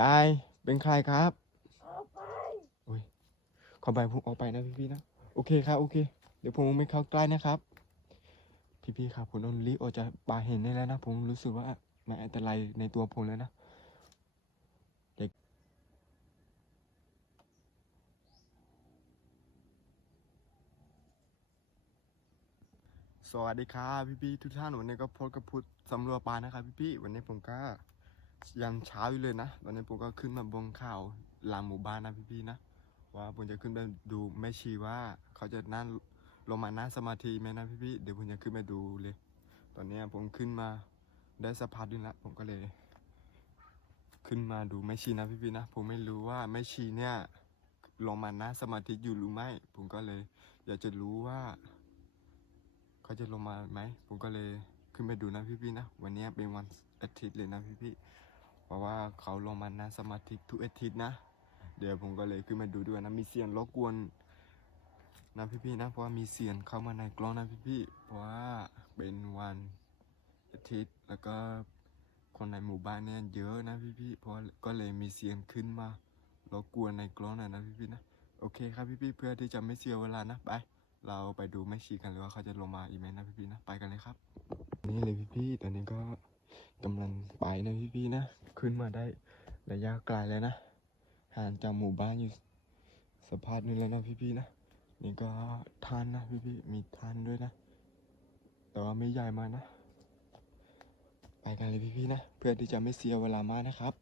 ยายเป็นใครครับอุ้ยขอใบผมออกไปนะพี่ๆนะ โอเคครับโอเค เดี๋ยวผมไม่เข้าใกล้นะครับ พี่ๆครับผมต้องรีบออกจากป่าเห็นได้แล้วนะ ผมรู้สึกว่ามันอันตรายในตัวผมแล้วนะเด็กสวัสดีครับพี่ๆทุกท่านวันนี้ก็พบกับพุทธสำรวจป่านะครับพี่ๆวันนี้ผมก็ ยันเช้าอยู่เลยนะตอนนี้ผมก็ขึ้นมาบนเขาหลังหมู่บ้านนะพี่ๆนะ ว่าผมจะขึ้นไปดูแม่ชีว่า เขาจะนั่งลงมานั่งสมาธิไหมนะพี่ๆเดี๋ยวผมจะขึ้นไปดูเลย ตอนนี้ผมขึ้นมาได้สักพักนึงแล้วผมก็เลย ขึ้นมาดูแม่ชีนะพี่ๆนะผมไม่รู้ว่าแม่ชีเนี่ยลงมานั่งสมาธิอยู่หรือไม่ ผมก็เลย อยากจะรู้ว่า เขาจะลงมาไหมผมก็เลยขึ้นไปดูนะพี่ๆนะ วันนี้เป็นวันอาทิตย์เลยนะพี่ๆ ราะว่าเขาลงมานั่งสมาธิทุกอาทิตย์นะ เดี๋ยวผมก็เลยขึ้นมาดูด้วยนะ มีเสียงรบกวนนะพี่ๆนะ เพราะว่ามีเสียงเข้ามาในกล้องนะพี่ๆเพราะว่าเป็นวันอาทิตย์แล้วก็คนในหมู่บ้านเนี่ยเยอะนะพี่ๆเพราะก็เลยมีเสียงขึ้นมารบกวนในกล้องหน่อยนะพี่ๆนะ โอเคครับพี่ๆเพื่อที่จะไม่เสียเวลานะไปเราไปดูแม่ชีกันเลยว่าเขาจะลงมาอีกไหมนะพี่ๆนะ ไปกันเลยครับ นี่เลยพี่ๆตอนนี้ก็ กำลังไปนะพี่ๆนะ ขึ้นมาได้ระยะไกลแล้วนะห่างจากหมู่บ้านอยู่สะพานนึงแล้วนะพี่ๆนะนี่ก็ทานนะพี่ๆมีทานด้วยนะ แต่ว่าไม่ใหญ่มากนะไปกันเลยพี่ๆนะ เพื่อที่จะไม่เสียเวลามากนะครับ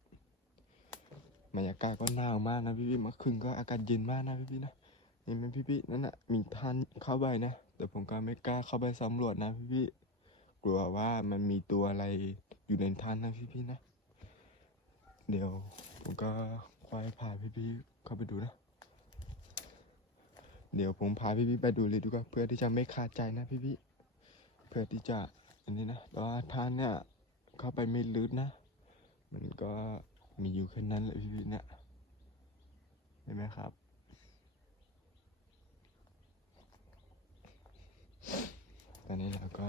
บรรยากาศก็หนาวมากนะพี่ๆเมื่อคืนก็อากาศเย็นมากนะพี่ๆนะเห็นไหมพี่ๆนั่นน่ะมีทานเข้าไปนะ แต่ผมก็ไม่กล้าเข้าไปสำรวจนะพี่ๆกลัวว่ามันมีตัวอะไร อยู่ในท่านนะพี่ๆนะ เดี๋ยวผมก็ควายพาพี่ๆเข้าไปดูนะ เดี๋ยวผมพาพี่ๆไปดูเลยดีกว่าเพื่อที่จะไม่ขาดใจนะพี่ๆเพื่อที่จะอันนี้นะแต่ว่าท่านเนี่ยเข้าไปไม่ลึกนะ มันก็มีอยู่แค่นั้นแหละพี่ๆเนี่ยเห็นไหมครับตอนนี้เราก็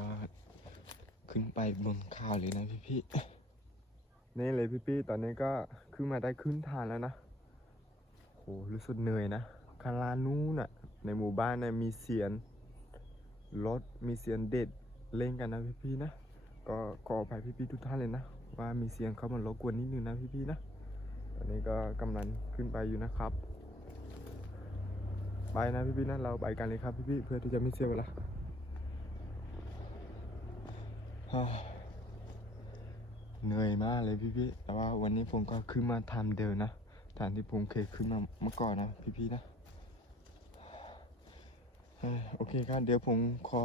ขึ้นไปบนเขาเลยนะพี่ๆนี่เลยพี่ๆตอนนี้ก็ขึ้นมาได้ขึ้นทางแล้วนะโหรู้สึกเหนื่อยนะข้างล่านู้นน่ะในหมู่บ้านเนี่ยมีเสียงรถมีเสียงเด็ดเล่นกันนะพี่ๆนะก็ขออภัยพี่ๆทุกท่านเลยนะ ว่ามีเสียงเขามารบกวนนิดนึงนะพี่ๆนะตอนนี้ก็กำลังขึ้นไปอยู่นะครับไปนะพี่ๆนะเราไปกันเลยครับพี่ๆเพื่อที่จะไม่เสียเวลา เหนื่อยมากเลยพี่ๆ แต่ว่าวันนี้ผมก็ขึ้นมาทำเดินนะทางที่ผมเคยขึ้นมาเมื่อก่อนนะพี่ๆนะโอเคครับเดี๋ยวผมขอ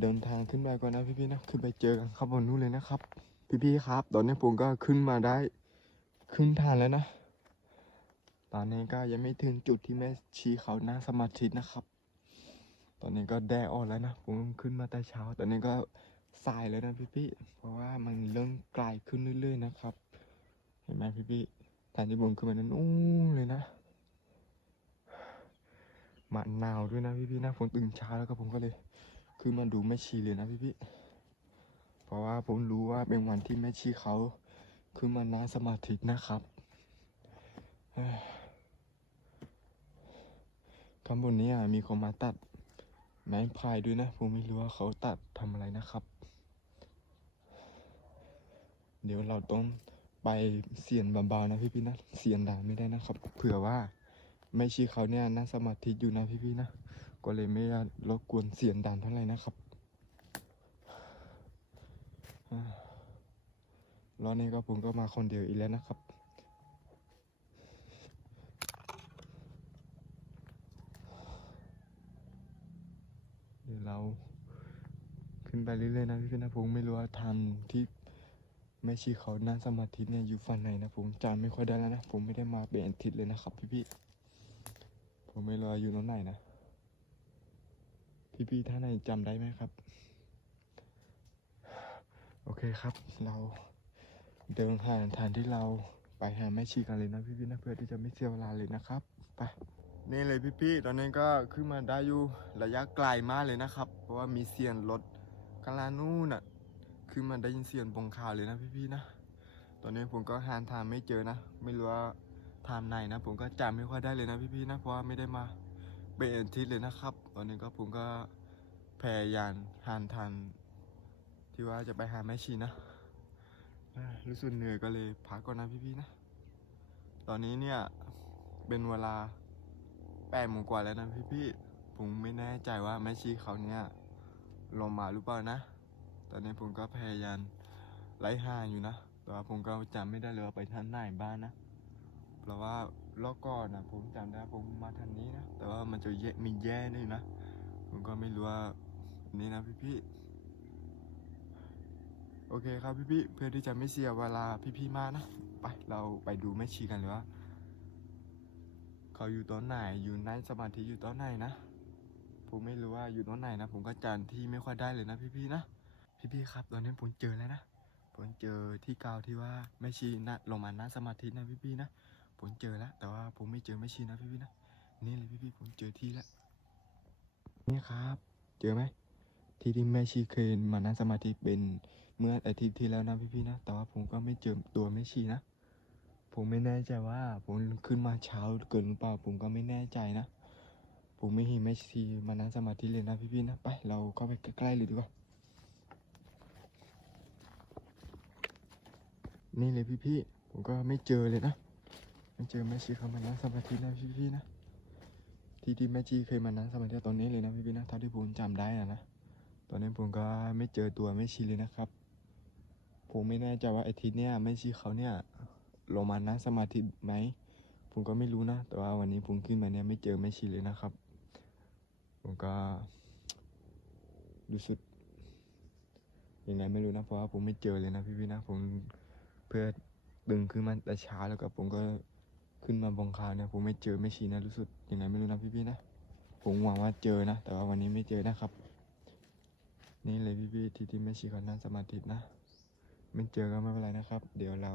เดินทางขึ้นไปก่อนนะพี่ๆนะขึ้นไปเจอกันข้างบนนู้นเลยนะครับ พี่ๆครับ ตอนนี้ผมก็ขึ้นมาได้ขึ้นทางแล้วนะ ตอนนี้ก็ยังไม่ถึงจุดที่แม่ชี้เขาหน้าสมาธินะครับ ตอนนี้ก็แดดออกแล้วนะผมขึ้นมาแต่เช้า ตอนนี้ก็ สายแล้วนะพี่ๆเพราะว่ามันเริ่มไกลขึ้นเรื่อยๆนะครับ เห็นไหมพี่ๆทางที่ผมขึ้นมานั้นนู้เลยนะมาหนาวด้วยนะพี่ๆนะผมตื่นเช้าแล้วก็ผมก็เลยขึ้นมาดูแม่ชีเลยนะพี่ๆเพราะว่าผมรู้ว่าเป็นวันที่แม่ชีเขาขึ้นมานั่งสมาธินะครับเฮ้ยข้างบนนี้อะมีคนมาตัดไม้พายด้วยนะ ผมไม่รู้ว่าเขาตัดทำอะไรนะครับ เดี๋ยวเราต้องไปเสียนเบาๆนะพี่ๆนะเสียนดังไม่ได้นะครับเผื่อว่าไม่ชี้เขาเนี่ยนั่งสมาธิอยู่นะพี่ๆนะก็เลยไม่รบกวนเสียงดังเท่าไหร่นะครับรอบนี้ก็ผมก็มาคนเดียวอีกแล้วนะครับ เดี๋ยวเราขึ้นไปเรื่อยๆนะพี่ๆนะผมไม่รู้ว่าทางที่ แม่ชีเขานั่งสมาธิเนี่ยอยู่ฝั่งไหนนะผมจำไม่ค่อยได้แล้วนะผมไม่ได้มาเป็นอาทิตย์เลยนะครับพี่ๆผมไม่รู้ว่าอยู่ตรงไหนนะพี่ๆท่านไหนจำได้ไหมครับ โอเคครับ เราเดินหาทางที่เราไปหาแม่ชีกันเลยนะพี่ๆนะเพื่อที่จะไม่เสียเวลาเลยนะครับไปนี่เลยพี่ๆตอนนี้ก็ขึ้นมาได้อยู่ระยะไกลมากเลยนะครับ เพราะว่ามีเสียงรถกลางลานนู่นน่ะ ขึ้นมาได้ยินเสียงบงคาวเลยนะพี่ๆนะ ตอนนี้ผมก็หาทางไม่เจอนะ ไม่รู้ว่าทางไหนนะ ผมก็จำไม่ค่อยได้เลยนะพี่ๆนะ เพราะว่าไม่ได้มาเป็นอาทิตย์เลยนะครับ ตอนนี้ก็ผมก็พยายามหาทางที่ว่าจะไปหาแม่ชีนะ รู้สึกเหนื่อยก็เลยพักก่อนนะพี่ๆนะ ตอนนี้เนี่ยเป็นเวลาแปดโมงกว่าแล้วนะพี่ๆผมไม่แน่ใจว่าแม่ชีเขาเนี่ยลงมาหรือเปล่านะ อนนี้ผมก็พยายามไล่ห่างอยู่นะ แต่ว่าผมก็จำไม่ได้เลยว่าไปทางไหนบ้านนะ เพราะว่ารอบก่อนนะผมจำได้ผมมาทางนี้นะ แต่ว่ามันจะแยกมีแย่ด้วยนะ ผมก็ไม่รู้ว่านี่นะพี่ๆโอเคครับพี่ๆเพื่อที่จะไม่เสียเวลาพี่ๆมากนะ ไปเราไปดูแม่ชีกันเลยว่าเขาอยู่ตอนไหนอยู่ในสมาธิอยู่ตอนไหนนะ ผมไม่รู้ว่าอยู่ตอนไหนนะ ผมก็จำที่ไม่ค่อยได้เลยนะพี่ๆนะ พี่ๆครับตอนนี้ผมเจอแล้วนะผมเจอที่กาวที่ว่าแม่ชีนะลงมานั่งสมาธินะพี่ๆนะผมเจอแล้ว แต่ว่าผมไม่เจอแม่ชีนะพี่ๆนะนี่เลยพี่ๆผมเจอที่แล้วนี่ครับ เจอไหมที่ที่แม่ชีเคยมานั่งสมาธิเป็นเมื่ออาทิตย์ที่แล้วนะพี่ๆนะ แต่ว่าผมก็ไม่เจอตัวแม่ชีนะผมไม่แน่ใจว่าผมขึ้นมาเช้าเกินหรือเปล่าผมก็ไม่แน่ใจนะ ผมไม่เห็นแม่ชีมานั่งสมาธิเลยนะพี่ๆนะไปเราเข้าไปใกล้ๆเลยดีกว่า นี่เลยพี่ๆผมก็ไม่เจอเลยนะไม่เจอแม่ชีเขามานั่งสมาธินะพี่ๆนะ ที่ที่แม่ชีเคยมานั่งสมาธิตอนนี้เลยนะพี่ๆนะเท่าที่ผมจำได้นะนะตอนนี้ผมก็ไม่เจอตัวแม่ชีเลยนะครับ ผมไม่แน่ใจว่าไอาทิตย์เนี้ยแม่ชีเขาเนี่ยลงมานั่งสมาธิไหมผมก็ไม่รู้นะ แต่ว่าวันนี้ผมขึ้นมาเนี่ยไม่เจอแม่ชีเลยนะครับ ผมก็รู้สึกยังไงไม่รู้นะเพราะว่าผมไม่เจอเลยนะพี่ๆนะผม เพื่อดึงขึ้นมาแต่เช้าแล้วก็ผมก็ขึ้นมาบงคาเนี่ยผมไม่เจอแม่ชีนะรู้สึกยังไงไม่รู้นะพี่ๆนะผมหวังว่าเจอนะ แต่ว่าวันนี้ไม่เจอนะครับ นี่เลยพี่ๆที่ที่แม่ชีเขานั่งสมาธินะ ไม่เจอก็ไม่เป็นไรนะครับ เดี๋ยวเรา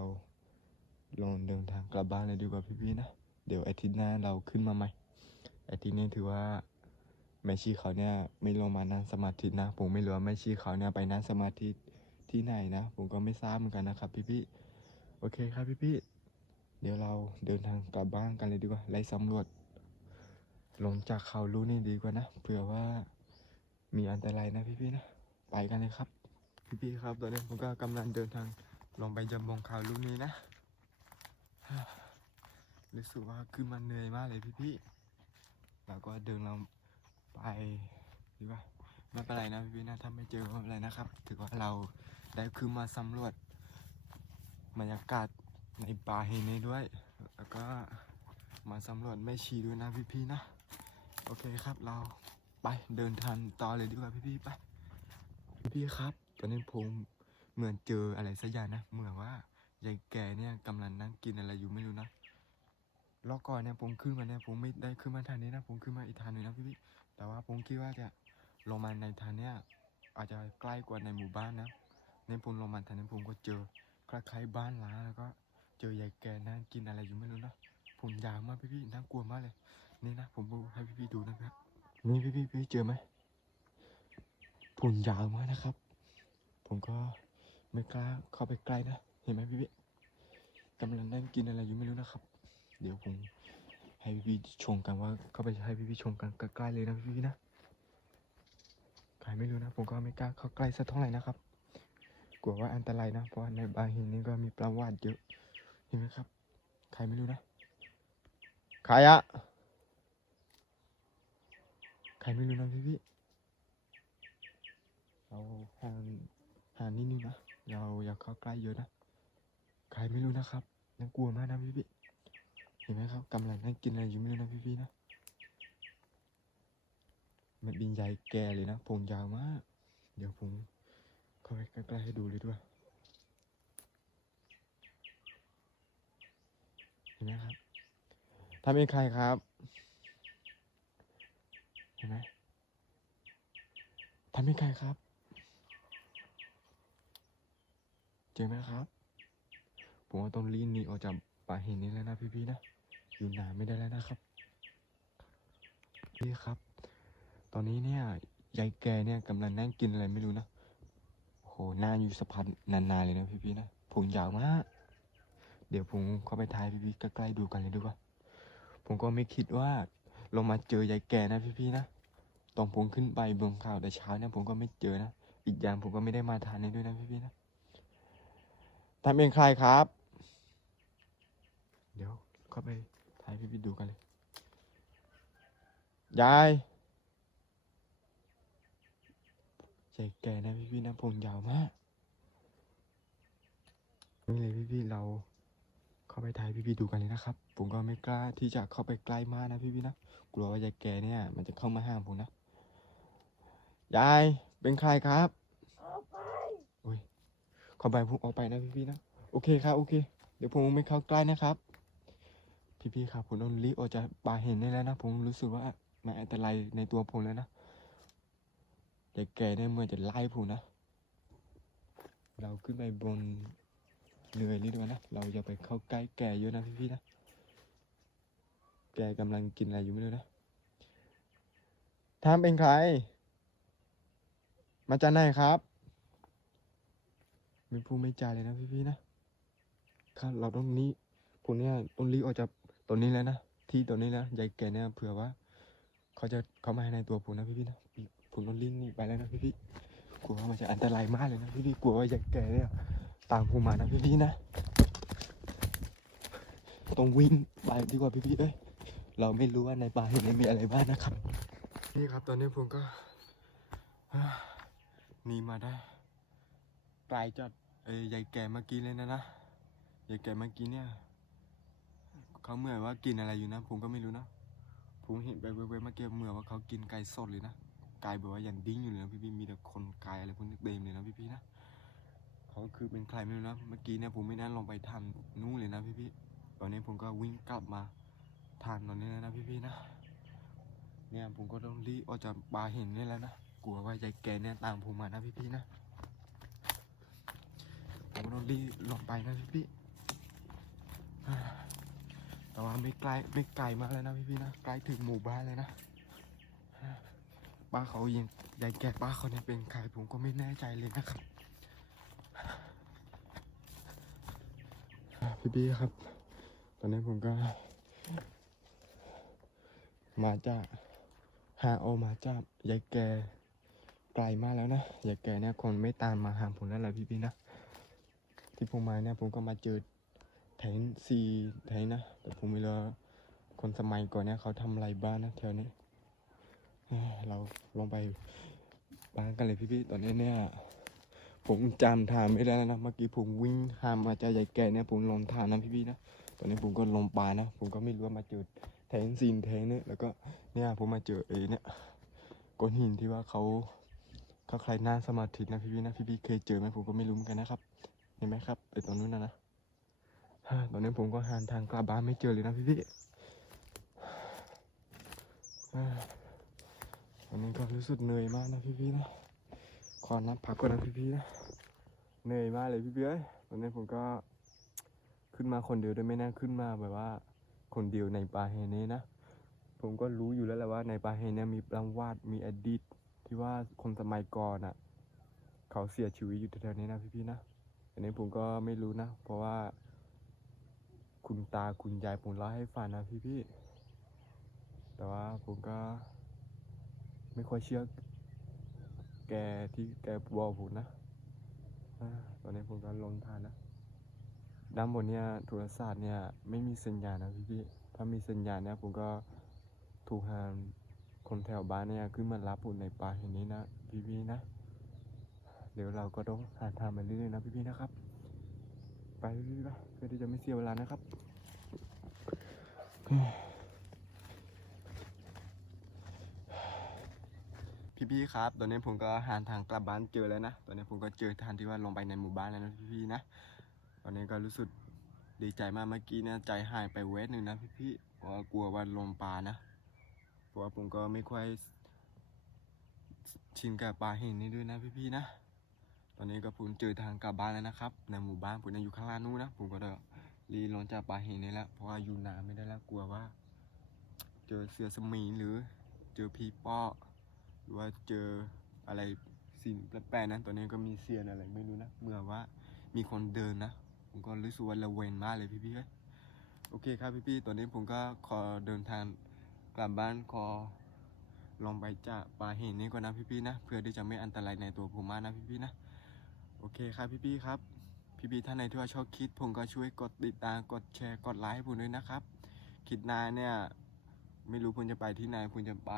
ลงเดินทางกลับบ้านเลยดีกว่าพี่ๆนะเดี๋ยวอาทิตย์หน้าเราขึ้นมาใหม่อาทิตย์นี้ถือว่าแม่ชีเขาเนี่ยไม่ลงมานั่งสมาธินะผมไม่รู้ว่าแม่ชีเขาเนี่ยไปนั่งสมาธิ ที่ไหนนะ ผมก็ไม่ทราบเหมือนกันนะครับพี่ๆโอเคครับพี่ๆเดี๋ยวเราเดินทางกลับบ้านกันเลยดีกว่าไล่สำรวจ ลงจากเขาลูกนี่ดีกว่านะเผื่อว่ามีอันตรายนะพี่ๆนะไปกันเลยครับ พี่ๆครับ ตอนนี้ผมก็กำลังเดินทางลงไปจำบงเขาลูกนี้นะรู้สึกว่าขึ้นมาเหนื่อยมากเลยพี่ๆแล้วก็เดินลงไปดีกว่าไม่เป็นไรนะพี่ๆนะถ้าไม่เจอไม่เป็นไรนะครับ ถือว่าเรา ได้ขึ้นมาสำรวจบรรยากาศในป่าแห่งนี้ด้วย แล้วก็มาสำรวจแม่ชีด้วยนะพี่ๆนะ โอเคครับเราไปเดินทางต่อเลยดีกว่าพี่ๆไปพี่ครับตอนนี้ผมเหมือนเจออะไรสักอย่างนะเหมือนว่ายายแกเนี่ยกำลังนั่งกินอะไรอยู่ไม่รู้นะรอบก่อนเนี่ยผมขึ้นมาเนี่ยผมไม่ได้ขึ้นมาทางนี้นะผมขึ้นมาอีกทางหนึงนะพี่ๆแต่ว่าผมคิดว่าจะลงมาในทางเนี้ยอาจจะใกล้กว่าในหมู่บ้านนะ ในผมลงมาทางนี้ผมก็เจอคล้ายๆบ้านล้างแล้วก็ เจอยายแกนั่งกินอะไรอยู่ไม่รู้นะผมยาวมากพี่ๆน่ากลัวมากเลย นี่นะผมให้พี่ๆดูนะครับ นี่พี่พี่พี่เจอไหมผมยาวมากนะครับ ผมก็ไม่กล้าเข้าไปใกล้นะ เห็นไหมพี่พี่กำลังนั่งกินอะไรอยู่ไม่รู้นะครับ เดี๋ยวผมให้พี่พี่ชมกันว่าเข้าไปให้พี่พี่ชมกันใกล้ๆเลยนะพี่พี่นะใครไม่รู้นะ ผมก็ไม่กล้าเข้าใกล้สักเท่าไหร่นะครับ กลัวว่าอันตรายนะ เพราะในบางหินนี้ก็มีประวัติเยอะเห็นไหมครับ ใครไม่รู้นะใครอะใครไม่รู้นะพี่พี่เราห่างห่างนิดนึงนะเราอย่าเข้าใกล้เยอะนะใครไม่รู้นะครับน่ากลัวมากนะพี่พี่เห็นไหมครับกำลังนั่งกินอะไรอยู่ไม่รู้นะพี่พี่นะมันเป็นใหญ่แก่เลยนะผมยาวมาก เดี๋ยวผม เข้าไปใกล้ๆให้ดูเลยด้วยเห็นไหมครับทำเป็นใครครับ เห็นไหมทำให้ใครครับ เจอไหมครับ ผมว่าต้องรีบหนีออกจากป่าหินนี้แล้วนะพี่ๆนะ อยู่นานไม่ได้แล้วนะครับ พี่ครับ ตอนนี้เนี่ยยายแกเนี่ยกำลังนั่งกินอะไรไม่รู้นะ อ้โหน้าอยู่สะพานนานๆเลยนะพี่ๆนะผมยาวมาก เดี๋ยวผมเข้าไปถ่ายพี่ๆใกล้ๆดูกันเลยดีกว่า ผมก็ไม่คิดว่าลงมาเจอยายแก่นะพี่ๆนะตอนผมขึ้นไปบนเขาแต่เช้าเนี่ยผมก็ไม่เจอนะ อีกอย่างผมก็ไม่ได้มาทานนี้ด้วยนะพี่ๆนะท่เป็นใครครับ เดี๋ยวเข้าไปถ่ายพี่ๆดูกันเลย ยาย ยายแก่นะพี่ๆนะผมยาวมาก นี่เลยพี่ๆเราเข้าไปถ่ายพี่ๆดูกันเลยนะครับ ผมก็ไม่กล้าที่จะเข้าไปใกล้มากนะพี่ๆนะ กลัวว่ายายแกเนี่ย มันจะเข้ามาห้ามผมนะ ยายเป็นใครครับอุ้ยขอใบผมออกไปนะพี่ๆนะ โอเคครับโอเค เดี๋ยวผมไม่เข้าใกล้นะครับ พี่ๆครับผมต้องรีบออกจากป่าเห็นได้แล้วนะ ผมรู้สึกว่ามันอันตรายในตัวผมแล้วนะ ยายแกเนี่ยเมื่อจะไล่ผมนะ เราขึ้นไปบนเหนื่อยนิดนึงนะ เราอย่าไปเข้าใกล้แกเยอะนะพี่ๆนะ แกกำลังกินอะไรอยู่ไม่รู้นะท่านเป็นใคร มาจากไหนครับ ไม่พูดไม่จาเลยนะพี่ๆนะครับเราต้องนี้ผมเนี่ยต้องรีบออกจากตัวนี้แล้วนะ ที่ตัวนี้แล้วยายแกเนี่ยเผื่อว่า เขาจะเข้ามาในตัวผมนะพี่ๆนะ ผมต้องรีบหนี่ไปแล้วนะพี่ๆกลัวว่ามันจะอันตรายมากเลยนะพี่ๆกลัวว่ายายแกเนี่ยตามผมมานะพี่ๆนะต้องวิ่งไปดีกว่าพี่ๆเอ้ยเราไม่รู้ว่าในป่าเห็นมีอะไรบ้างนะครับ นี่ครับตอนนี้ผมก็หนีมาได้ไกลจัดเอ้ยยายแก่เมื่อกี้เลยนะนะยายแก่เมื่อกี้เนี่ยเขาเหมือนว่ากินอะไรอยู่นะ ผมก็ไม่รู้นะผมเห็นไปเว้ยเมื่อกี้เหมือนว่าเขากินไก่สดเลยนะ ไก่แบบว่าอย่างดิ้งอยู่เลยนะพี่ๆมีแต่คนไก่อะไรพวกนี้เต็มเลยนะพี่ๆนะเขาคือเป็นใครไม่รู้นะเมื่อกี้เนี่ยผมไม่น่าลงไปทำนู่นเลยนะพี่พี่ๆตอนนี้ผมก็วิ่งกลับมาทานตอนนี้แล้วนะพี่พี่ๆนะ เนี่ยผมก็ต้องรีบออกจากป่าเห็นนี่แล้วนะกลัวว่ายายแกเนี่ยตามผมมานะพี่พี่ๆนะผมต้องรีบลงไปนะพี่พี่ๆแต่ว่าไม่ไกลไม่ไกลมากเลยนะพี่พี่ๆนะใกล้ถึงหมู่บ้านเลยนะ ป้าเขายังยายแกป้าเขาเนี่ยเป็นใครผมก็ไม่แน่ใจเลยนะครับพี่พี่ครับ ตอนนี้ผมก็ มาจากหาโอมาจากยายแกไกลมากแล้วนะยายแกเนี่ยคนไม่ตามมาหาผมแล้วแหละพี่พี่นะที่ผมมาเนี่ยผมก็มาเจอแทงซีแทงนะแต่ผมไม่รู้ว่าคนสมัยก่อนเนี่ยเขาทำอะไรบ้างนะแถวนี้ เราลงไปบ้านกันเลยพี่พี่ๆตอนนี้เนี่ย ผมจำทางไม่ได้แล้วนะเมื่อกี้ผมวิ่งหามมาจากยายแก่เนี่ยผมลงทางนะพี่ๆนะตอนนี้ผมก็ลงปลานะผมก็ไม่รู้ว่ามาเจอแทงซีนแทงเนี่ยแล้วก็เนี่ยผมมาเจอไอ้เนี่ยก้อนหินที่ว่าเขาเขาใครนั่งสมาธินะพี่ๆนะพี่ๆเคยเจอไหมผมก็ไม่รู้เหมือนกันนะครับเห็นไหมครับไอตรงนู้นนะนะตอนนี้ผมก็หาทางกลับบ้านไม่เจอเลยนะพี่ๆ ฮ่าตอนนี้ก็รู้สึกเหนื่อยมากนะพี่ๆนะขอนับพักก่อนนะพี่ๆนะเหนื่อยมากเลยพี่เบี้ยตอนนี้ผมก็ขึ้นมาคนเดียวด้วยไม่น่าขึ้นมาแบบว่า คนเดียวในป่าแห่งนี้นะผมก็รู้อยู่แล้วแหละว่าในป่าแห่งนี้มีประวัติมีอดีตที่ว่าคนสมัยก่อนอะ เขาเสียชีวิตอยู่แถวๆนี้นะพี่ๆนะอันนี้ผมก็ไม่รู้นะ เพราะว่า คุณตาคุณยายผมเล่าให้ฟังนะพี่ๆแต่ว่าผมก็ ไม่ค่อยเชื่อแกที่แกบอกผมนะตอนนี้ผมก็ลงทานนะด้านบนเนี่ยโทรศัพท์เนี่ยไม่มีสัญญาณนะพี่พี่ถ้ามีสัญญาณเนี่ยผมก็ถูกหางคนแถวบ้านเนี่ยขึ้นมารับผมในป่าแห่งนี้นะพี่พี่นะ เดี๋ยวเราก็ต้องหาทางไปเรื่อยๆนะพี่พี่นะครับ ไปพี่พี่ๆไปเพื่อที่จะไม่เสียเวลานะครับ พี่ๆครับ ตอนนี้ผมก็หาทางกลับบ้านเจอแล้วนะ ตอนนี้ผมก็เจอทางที่ว่าลงไปในหมู่บ้านแล้วนะพี่ๆนะ ตอนนี้ก็รู้สึกดีใจมากเมื่อกี้นี่ยใจหายไปเวทหนึ่งนะพี่ๆเพราะกลัวว่าลมปลานะ เพราะว่าผมก็ไม่ค่อยชินกับปลาเห็นนี้ด้วยนะพี่ๆนะ ตอนนี้ก็ผมเจอทางกลับบ้านแล้วนะครับ ในหมู่บ้านผมอยู่ข้างล่างนู้นนะ ผมก็เดินรีลงจากปลาเห็นนี้แล้ว เพราะว่าอยู่น้ำไม่ได้แล้วกลัวว่า เจอเสือสมิงหรือเจอผีป้อ รือว่าเจออะไรสิ่งแปลกๆนะตอนนี้ก็มีเสียนอะไรไม่รู้นะเมื่อว่ามีคนเดินนะผมก็รู้สึกว่าระเวงมากเลยพี่ๆเอ้ยโอเคครับพี่ๆตอนนี้ผมก็ขอเดินทางกลับบ้านขอลองไปจับปลาเห็นนี้ก่อนนะพี่ๆนะเพื่อที่จะไม่อันตรายในตัวผมมากนะพี่ๆนะโอเคครับพี่ๆครับพี่ๆท่านไหนที่ว่าชอบคลิปผมก็ช่วยกดติดตามกดแชร์กดไลค์ให้ผมด้วยนะครับ คิดนาเนี่ยไม่รู้ผมจะไปที่ไหนผมจะไป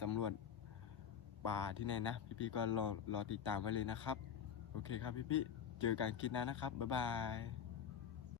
สำรวจ ป่าที่ไหนนะ พี่ๆก็รอรอติดตามไว้เลยนะครับ โอเคครับพี่ๆเจอกันคลิปหน้านะครับบ๊ายบาย